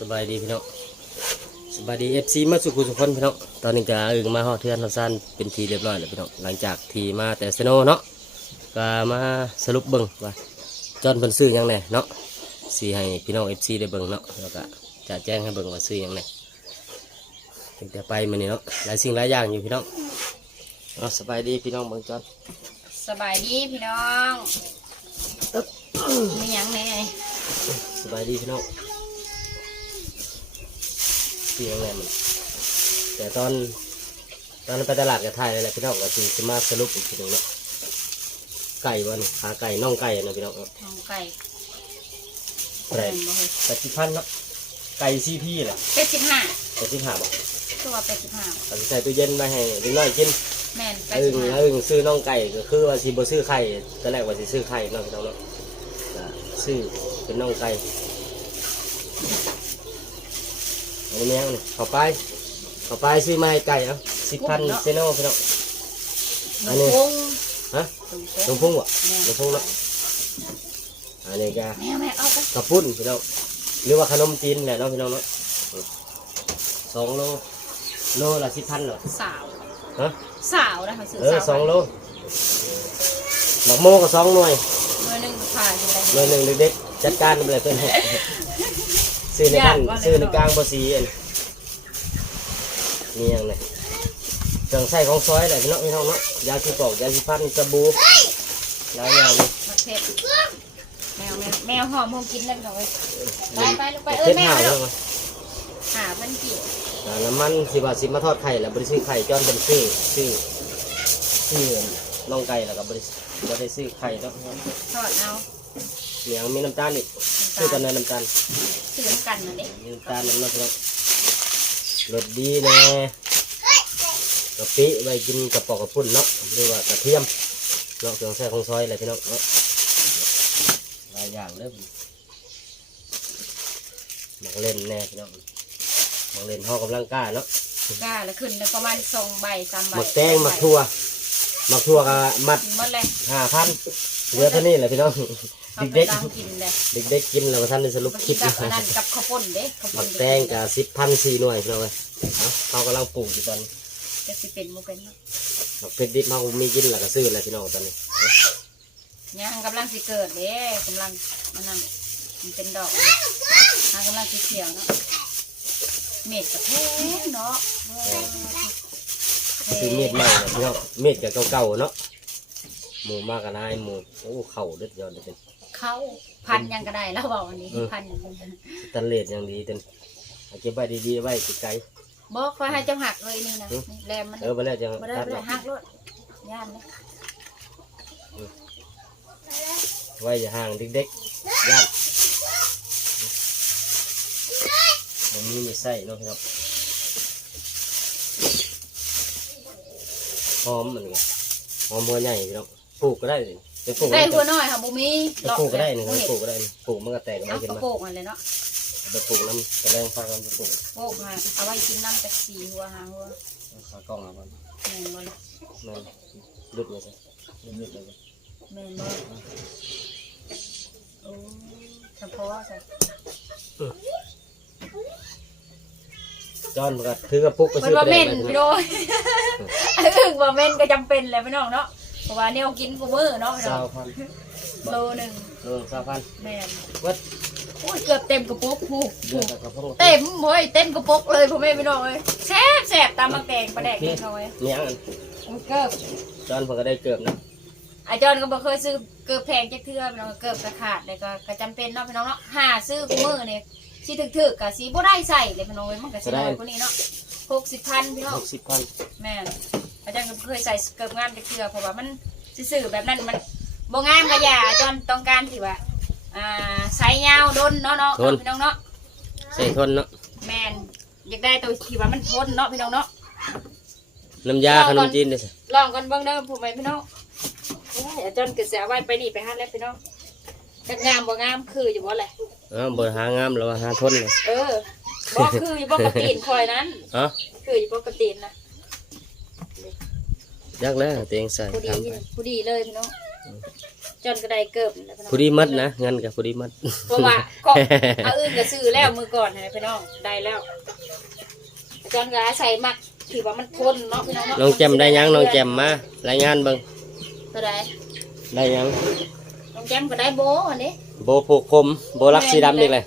สบายดีพี่น้องสบายดีFCมาสุขุสุขคนพี่น้องตอนนี้จะอึ่งมาฮอดเทือนฮอดซ่านเป็นทีเรียบร้อยแล้วพี่น้องหลังจากที่มาแต่เซโนเนาะก็มาสรุปเบิ่งว่าจอนเพิ่นซื้อหยังแหน่เนาะสิให้พี่น้อง FC ได้เบิ่งเนาะแล้วก็จะแจ้งให้เบิ่งว่าซื้อหยังแหน่ตั้งแต่ไปมื้อนี้เนาะหลายสิ่งหลายอย่างอยู่พี่น้องสบายดีพี่น้องเบิ่งจอน สบายดีพี่น้องมีหยังแหน่ สบายดีพี่น้องซื้อหยังแหน่มันแต่ตอนนั้นไปตลาดกับไทยเลยแหละพี่น้องก็จะมาสรุปอีกทีหนึงเนาะไก่วันขาไก่น่องไก่นะพี่น้อง ท้องไก่ ไก่80,000เนาะไก่ซีพีแหละ 85 85บาท ตัว85เอาใส่ตู้เย็นไปให้เด็กน้อยกิน แม่น อึ่งซื้อน่องไก่ก็คือว่าสิบ่ซื้อไข่ตอนแรกว่าสิซื้อไข่เนาะพี่น้องเนาะซื้อเป็นน่องไก่อันนี้แม่งนี่เข้าไปซื้อมาให้ไก่เอา10,000เซโน่พี่น้องอันนี้ฮะลงพุ่งวะลงพุ่งเนาะอันนี้ก็ แม่เอาไป กระปุ้นพี่น้องหรือว่าขนมจีนแหละเนาะพี่น้องเนาะ2 โลละ10,000เหรอ สาว ฮะ สาวนะคะซื้อสาว2 โลดอกโมก็2 หน่วย เมื่อนึงผ่านจังได๋ หน่วยหนึ่งเด็กๆจัดการไปเลยเพื่อนให้ซื้อในบ้านซื้อในกลางภาษีอันนี่ยังไงเครื่องใช้ของซอยแหละพี่น้องเนาะยาสีปอกยาสีฟันสบู่หลายอย่าง มักเผ็ดแมวหอมกินแล้วพี่น้องเอ้ยไปลูกไป เผ็ด แม่ ห่า ไป แล้ ลู ว กหาเพิ่นกิน น้ำมันสิมาทอดไข่แล้วบริซื้อไข่จอนเป็นซื้อน่องไก่แล้วก็บริซื้อไข่แล้ว ทอดเอา เหนียวมีน้ำตาลอีกซื้อกันเลยน้ำตาล ซื้อกันนั่นเด้ มีน้ำตาลน้ำมันแล้วรสดีแน่กะปิไว้กินกระปอกกระปุ่นเนาะหรือว่ากระเทียมเนาะเครื่องใช้ของซอยอะไรพี่น้องเนาะหลายอย่างเลยมักเล่นแน่พี่น้องมักเล่นห่อกำลังกายเนาะ กล้าแล้วขึ้นแล้วประมาณ2ใบ3ใบ มักแตงมักทั่วก็มัด หมดเลย 5,000เหลือเท่านี้แหละพี่น้องเด็ก กินเลย ๆกินแล้วท่านได้สรุปคลิป กั นะ บนั่นกับข้าวปุ้นเด้ข้าวปุ้ มั น กแตงกับ10,000 4 หน่วยพี่น้องเลยเขากำลังปลูกอยู่ตอนนี้ จะสิเป็นบ่เป็นเนาะ มักเพชรดิบเขามีกินแล้วก็ซื้อเลยพี่น้องตอนนี้ ยังกำลังสิเกิดเด้กำลังมันนั่นมันเป็นดอกเลยหากำลังสิเขียวเนาะเม็ดกับแพงเนาะ ซื้อเม็ดใหม่เลยพี่น้องเม็ดกับเก่าๆเนาะหมูมากกับนายหมูโอ้เข่าเด็ดยอดเลยเป็น เข้าพันยังก็ได้แล้วบอกอันนี้พันยังก็ได้ สแตนเลสอย่างดีเต็นเอาเก็บไว้ดีๆไว้ไกล บอกคอยให้เจ้าหักเลยนี่นะนี่แรมมัน ๆไปแล้วจะ บ่ได้ ตัด บ่ หร ได้ อก หักรถย่านนะ ไว้อย่าห่างเด็กๆย่านมันมีไส้เนาะพี่น้องหอมเหมือนกันหอมหัวใหญ่พี่น้องปลูกก็ได้เลยไปปลูก ได้หัวน้อยค่ะบุมี ไปปลูกก็ได้นี่ครับปลูกก็ได้ปลูกมันก็แตก เอา มาขึ้น กระ มา โปงอะไรเนาะ ไปปลูกน้ำกระแดงฟ้ากันไปปลูก โปงมาเอาไว้กินน้ำจากสีหัวหางหัว ขากล้องแล้วมัน แม่นบ่ล่ะ นั่นลุดเลยสิลุดเลย แม่นบ่โอ้เฉพาะใส่ จอนก็ถือกระปุกไป มัน ซื้อ ว่า ไป เม่น ได้ พี่โดยอึ่งว่าเม่นก็จำเป็นเลยพี่น้องเนาะเพราะว่าเนี่ยกินกูมือเนาะพี่น้อง 20,000 โลหนึ่ง 20,000 แม่น วัด โอ้ยเกือบเต็มกระปุกผูก เดือนกับพ่อ เต็มเฮ้ยเต็มกระปุกเลยพ่อแม่พี่น้องเลยแซ่บแซ่บตามมังแตงปลาแดกพี่น้องเลย เนี้ย โอ้ยเกือบ จอนผมก็ได้เกือบนะ ไอจอนก็บ่เคยซื้อเกือบแพงจักเทื่อพี่น้องเกือบกระขาดเลยก็จำเป็นเนาะพี่น้องเนาะหาซื้อกูมือเนี่ยสิถึกๆก็สิบ่ได้ใส่เลยพี่น้องเว้ยมันก็สิน้อยกว่านี้เนาะ60,000พี่น้อง 60,000 แม่นอาจารย์ก็เคยใส่เกิบงามจักเทื่อเพราะว่ามันซื่อๆแบบนั้นมันบ่งามก็อย่าจอนต้องการที่ว่าใส่ยาวดนเนาะพี่น้องเนาะ ใส่ทนเนาะ แม่นอยากได้ตัวที่ว่ามันทนเนาะพี่น้องเนาะ น้ำยาขนมจีนด้วยสิ ลองกันเบิ่งเด้อพ่อแม่พี่น้องโอ้ยอาจารย์ก็สิเอาไว้ไปนี่ไปหาแล้วพี่น้องจักงามบ่งามคืออยู่บ่แหละ เบอร์หางามแล้วหาทนเลย บ่คืออยู่บ่กระตีนคอยนั้น ฮะ คืออยู่บ่กระตีนนะ ยักแล้วเตียงใส่ ผู้ดี ทำไป ผู้ดีเลยพี่น้อง จนก็ได้เกิบนี่แหละพี่น้อง ผู้ดีมัดนะเงินกับผู้ดีมัด เพราะว่าก็เอาอื่นก็ซื้อแล้วมือก่อนให้พี่น้องได้แล้วจนก็อาศัยมักถือว่ามันทนเนาะพี่น้องเนาะ น้องแจมได้ยังน้องแจมมารายงานเบิ่ง ตัวใด ได้ยัง น้องแจมก็ได้โบอันนี้ โบผูกผมโบรักสีดำอีกเลย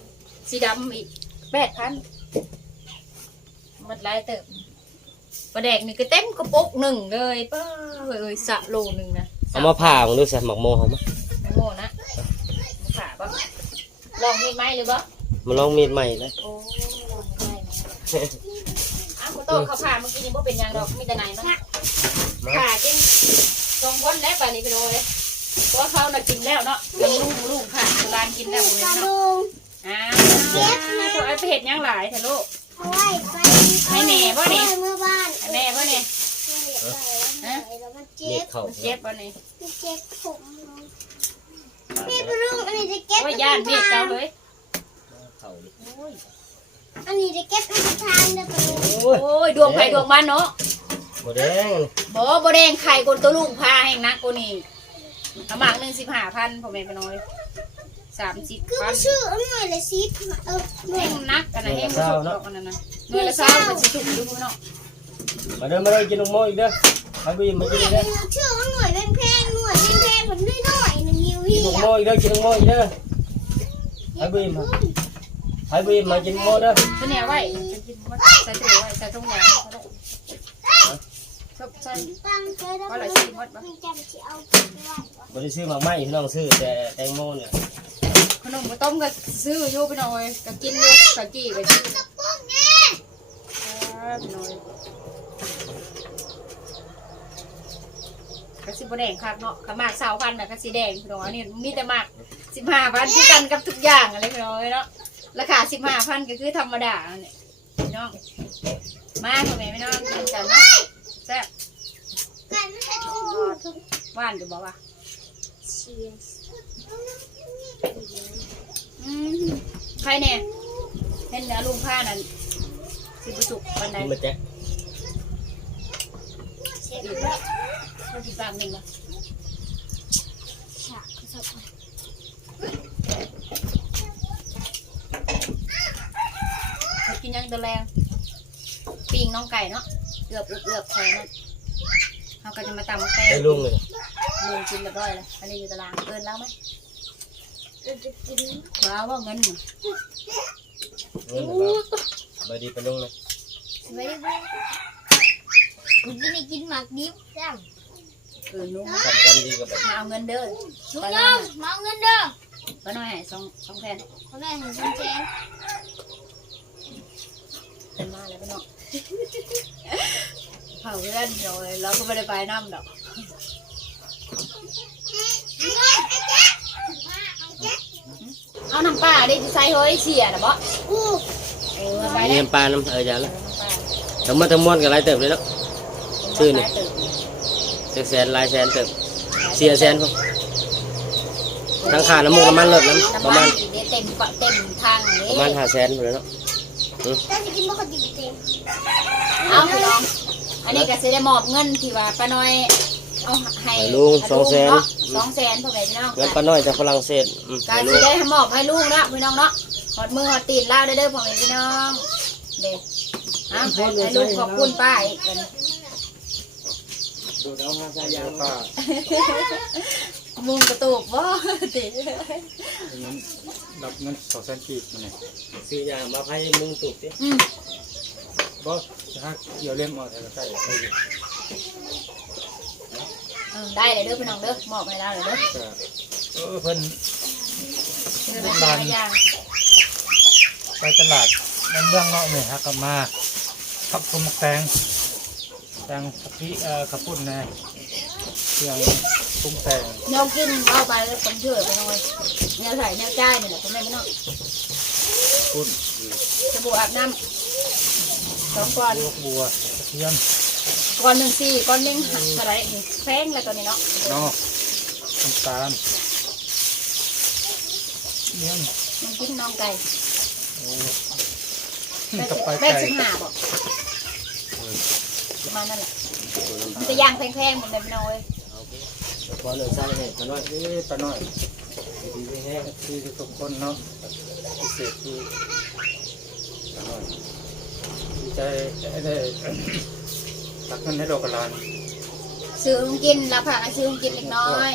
สีดำอีก8,000มันหลายเติบปลาแดกนี่ก็เต็มกระปุกหนึ่งเลยป้าเอ้ยสะโลหนึ่งนะ เอามาผ่าของดูสิหมักโมเขามา โง่นะมาผ่าปะลองมีดไหมหรือเปล่า มาลองมีดใหม่เลย โอ้ลองไม่ได้นะอ้าวคุณโต้เขาผ่าเมื่อกี้นี่บ่เป็นหยังดอกมีแต่ไหนมั้งผ่ากินสองคนแล้วป่านนี้ไปเลยเพราะว่าเขาน่ะกินแล้วเนาะยังลูกผ่าโบราณกินแล้วหมดเลยเนาะอ้าวตัวไอ้ไปเห็ดหยังหลายเถอะลูก เอาไว้ไป ให้แหน่บ่นี่ เมื่อบ้าน ให้แม่บ่นี่ แล้วมันเจ็ มีด บ เข่า มันเจ็บบ่นี่ มันเจ็บผมพี่ปรุงอันนี้จะเก็บ โอ้ยย่านเบียดเจ้าเลย เข่าดิ โอ้ย อันนี้จะเก็บอันทานเด้อปรุง โอ้ย โอ้ยดวงไผ่ดวงมันเนาะ โบแดง บ่แดงไข่คนตัวลูกพาแห่งนักกูนี่กระหมัก15,000พ่อแม่พี่น้อย คือ 30,000 ชื่ออันหน่อยละสิหน่ แห้ วย งนักกันนะแห้งบ่สุกดอกกันนะหน่วยละ20มันสิสุกอยู่เนาะ มาเด้อมาเด้อกินนมโมอีกเด้อไปบีมมากินอีกเด้อ ชื่ออันหน่อยแพงๆหน่วยแพงๆแบบน้อยๆ1นิ้ว กินนมโมอีกเด้อกินนมโมอีกเด้อไปบีมมาไปบีมมากินนมโมเด้อ ตัวเนี้ยไว้จะกินมันใส่ถุงไว้ใส่ถุงยางชอบใส่ ปังเคยได้ ว่าอะไรสิหมดบ่ มันจำสิเอาไว้ บริซื้อหมากไม้พี่น้องซื้อแต่แตงโมเนี่ย ขนมข้าวต้มก็ซื้ออยู่พี่น้อยก็กินอยู่ก็กี้ก็ซื้อพี่น้อยก็สิบ่แดงคักเนาะขมาก20,000น่ะก็สิแดงพี่น้องอันนี้มีแต่หมาก15,000คือกันกับทุกอย่างอะไรพี่น้อยเนาะราคา15,000ก็คือธรรมดาเนี่ยพี่น้องมาพ่อแม่พี่น้องกินกันเนาะแซ่บ กันให้คู่ หวานอยู่บอกว่า เชียร์ ใครเนี่ยเห็นเนื้อลุงผ้านั่นสิบุสุกปันใด นี่มาแจ๊ะ อีกแล้วเขาสิฟังหนึ่งละ ฉากสับ เขากินยังตัวแรงปิ้งน้องไก่เนาะเอือบแทนนั่นเขาก็จะมาตำแป้ง ให้ลุงเลย ลุงกินเรียบร้อยเลยอันนี้อยู่ตารางเกินแล้วไหม เราจะกิน ว้าวว่าเงิน เงินหรือเปล่าบดีไปลุงเลย ไม่ได้คุณจะไม่กินหมากดิบจัง เกินลุง สำคัญดีกับแบบ มาเอาเงินเด้อ ลุงน้องมาเอาเงินเด้อ ก็น้อยให้สองแทน พ่อแม่เห็นคุณแจง เป็นมาแล้วพี่น้องเผาเพื่อนเดี๋ยวเราก็ไม่ได้ไปน้ำดอก เอาน้ำปลาดิจะใส่เฮ้ยเสียนะบ่ อู้ ไป เยี่ ได้ ยมปลาน้ำจ้าแล้วทั้งหมดทั้งมวลกับไรเติบเลยเนาะชื่อนี่จะแสนลายแสนเติบเสียแสนพวกทั้งขาน้ำมูกน้ำมันเลิศน้ำประมาณ เต็มทางนี้ ประมาณ500,000เลยเนาะ แต่จะกินบ่ค่อยดีเต็ม เอาพี่น้องอันนี้ก็จะได้มอบเงินที่ว่าป้าน้อยเอาให้ ลุง200,000 200,000พ่อแม่พี่น้อง เงินป้าน้อยจากฝรั่งเศส ก็ ให้ลุ จะ ง ได้มอบให้ลูกเนาะพี่น้องเนาะหอดมือหอดตีนเล่าได้เด้อพ่อแม่พี่น้องเด็กให้ลูกขอบคุณป้าอีกกัน ดูดเอาหาสายยางป้า มุงกระตุกบ่ติ รับเงิน200,000กีบมาเนี่ย ซื้อยางมาให้มุงตุกดิ บ่จะหักเกี่ยวเล่มเอาแต่ละใส่ไปดิ ได้เลยเด้อพี่น้องเด้อมอบให้เราเลยเด้อ ก็เพิ่น เด้อเป็นอะไรอย่าง ไปตลาดน้ำเมืองเนาะเนี่ยฮะกลับมาขับคุมแตงกะปิกระปุ่นนะเครื่องปรุงแต่ง แนวกินเอาไปแล้วผมเชื่อไปหน่อยแนวใส่แนวจ่ายนี่แหละพ่อแม่พี่น้อง ปุ้น สบู่อาบน้ำ2 ก้อน ลวกบัวกระเทียม ก้อนหนึ่ง4ก้อนหนึ่งอะไรนี่แพงเลยตัวนี้เนาะ เนาะน้ำตาลเลี้ยง มันกินน้องไก่ โอ้กับไป แป้ง ไก่ 15บอกประมาณนั่นแหละมันจะย่างแพงๆเหมือนเดิมพี่น้องเว้ย พอเรื่องสร้างให้ปน้อย ป้าน้อยดีๆแห้งที่ทุกคนเนาะพิเศษที่ป้าน้อยดีใจได้ตักเงินให้ดอกกระลาน ซื้อลุงกินรับผักซื้อลุงกินเล็กน้อย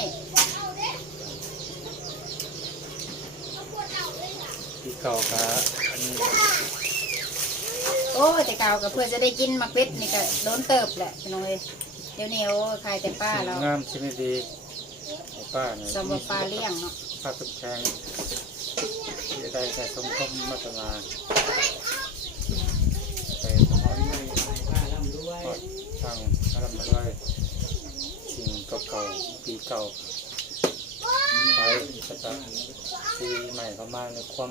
ที่เก่าค่ะ โอ้แต่เก่ากับเพื่อจะได้กินมักเป็ดนี่ก็โดนเติบแหละพี่น้องเลยเดี๋ยวนี้โอ้ใครแต่ป้าเรา งามชิ้นดีป้าเนี่ย สำหรับปลาเลี้ยงเนาะ ป้าตุกแทงที่ได้แต่สมทบมาตลาดแต่สมทบไม่ทางอารมณ์มาด้วยสิ่งเก่าๆปีเก่าไปสักปีใหม่เข้ามาในความ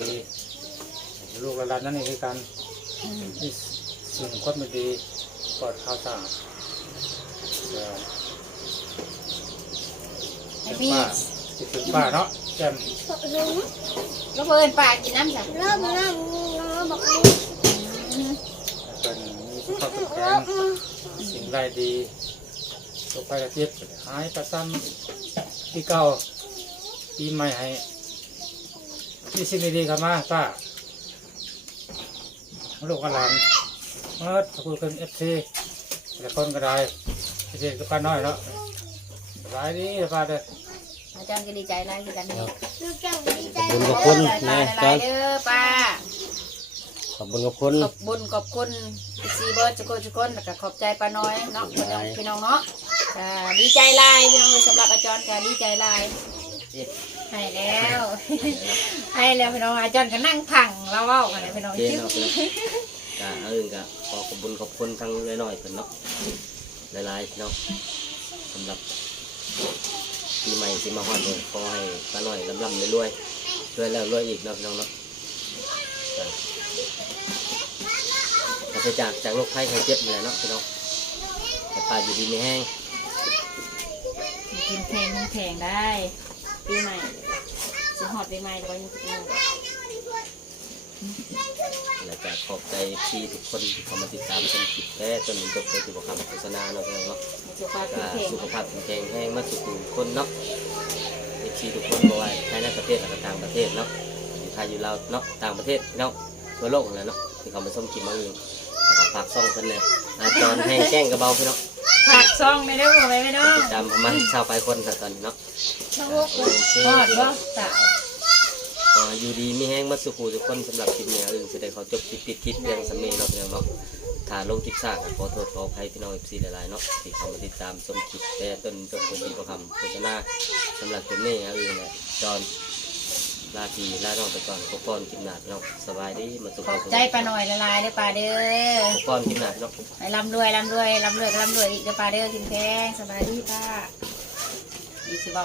ดีลูกหลานนั่นเองคือกันที่สิ่งความไม่ดีปลอดข้าวสาร ไอ้พี่ ติดถึงป้าเนาะแจ่ม แล้วเพื่อนปลากินน้ำจ้ะ เริ่มบอกให้ เป็นมีสุขภาพแข็งสิ่งไรดีตัวไปกระเทียบหายประซ้ำที่เก่าปีใหม่ให้ที่สิ่งดีๆกันมาป้าลูกหลานเมื่อคุยกันFC แต่คนก็ได้เด็กก็ป้าน้อยเนาะสายดีป้าเด้อ อาจารย์ก็ดีใจไรคือกันนี่ ลูกแก้วดีใจ ขอบคุณขอบคุณ ปลา นะ ห จอ ลาย น ๆเด้อป้า ขอบคุณขอบคุณ ขอบบุญขอบคุณซีเบิร์ดจุกคนแล้วก็ขอบใจป้าน้อยเนาะพี่น้องเนาะดีใจลายพี่น้องสำหรับอาจารย์ก็ดีใจลายให้แล้ว ให้แล้วพี่น้องอาจารย์ก็นั่งพังแล้วว่ากันพี่น้อง เจนเนาะพี่น้องกะก็ขอขอบคุณขอบคุณทั้งน้อยๆเพิ่นเนาะหลายๆพี่น้องสำหรับปีใหม่สิมาฮอดเลยขอให้ป้าน้อยร่ำๆรวยๆรวยแล้วรวยอีกเนาะพี่น้องเนาะปราศจากโรคภัยไข้เจ็บนี่แหละเนาะพี่น้องแต่ป้าอยู่ดีไม่แห้ง กินเพลงแข่งได้ปีใหม่สิฮอดปีใหม่แล้วยังสิบโมง และจะขอบใจพี่ทุกคนที่เข้ามาติดตามชมคลิปแท้จนถึงจบเลยที่บอกคำโฆษณาเนาะพี่น้องเนาะ สุขภาพ ก็ แข็ง สุขภาพแข็งแรงมาสุขทุกคนเนาะพี่ทุกคนบอกว่าภายในประเทศและก็ต่างประเทศเนาะอยู่ไทยอยู่ลาวเนาะต่างประเทศเนาะทั่วโลกนั่นแหละเนาะที่เขามาชมคลิปมาอยู่แล้วก็ฝากซ่องเพิ่นเลยจอนแห้งแจ้งกระเบาพี่น้อง ผักซองไม่ได้บ่ไม่น้อง ติดตามประมาณชาวไปคนสักตอนนี้เนาะโอเค ทอดบ่สาว อยู่ดีมีแห้งมาสุขทุกคนสำหรับคลิปนี้จะได้ขอจบคลิปปิดคลิปเพียงสำเนียงเนาะพี่น้องเนาะถ้าลงคลิปซากขอโทษขออภัยพี่น้องFCหลายๆเนาะที่เขามาติดตามชมคลิปแต่ต้นจบที่ประคำโฆษณาสำหรับคลิปนี้เนี่ยจอนลาทีลาน้องไปก่อนขอพรกินหนาพี่น้องสบายดีมาสุข ขอบใจปลาหน่อยละลายเด้อปลาเด้อ ขอพรกินหนาพี่น้อง ให้ร่ำรวยอีกเด้อปลาเด้อกินแพงสบายดีป้า